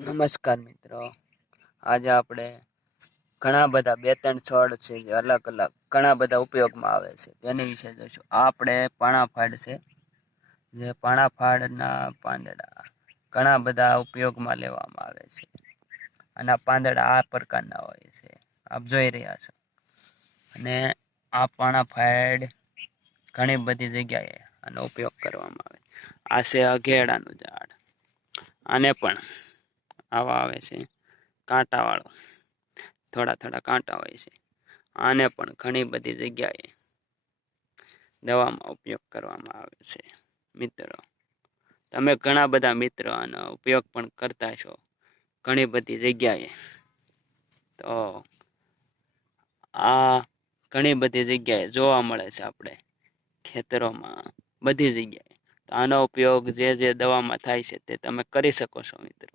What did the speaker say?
નમસ્કાર મિત્રો. આજે આપણે ઘણા બધા બે ત્રણ છોડ છે જે અલગ અલગ ઘણા બધા ઉપયોગમાં આવે છે. તેની વિશે જોઈશું. આપણે પાણાફાડ છે. જે પાણાફાડના પાંદડા ઘણા બધા ઉપયોગમાં લેવામાં આવે છે. અને આ પાંદડા આ પ્રકારના હોય છે. આપ જોઈ રહ્યા છો. અને આ પાણાફાડ ઘણી બધી જગ્યાએ આનો ઉપયોગ કરવામાં આવે આ છે અઘેડાનું ઝાડ. આને પણ આવા આવે છે. કાંટાવાળો. થોડા થોડા કાંટા હોય છે. આને પણ ઘણી બધી જગ્યાએ દવામાં ઉપયોગ કરવામાં આવે છે. મિત્રો, તમે ઘણા બધા મિત્રો આનો ઉપયોગ પણ કરતા છો. ઘણી બધી જગ્યાએ. તો આ ઘણી બધી જગ્યાએ જોવા મળે છે આપણે ખેતરોમાં બધી જગ્યાએ. તો આનો ઉપયોગ જે જે દવામાં થાય છે તે તમે કરી શકો છો મિત્રો.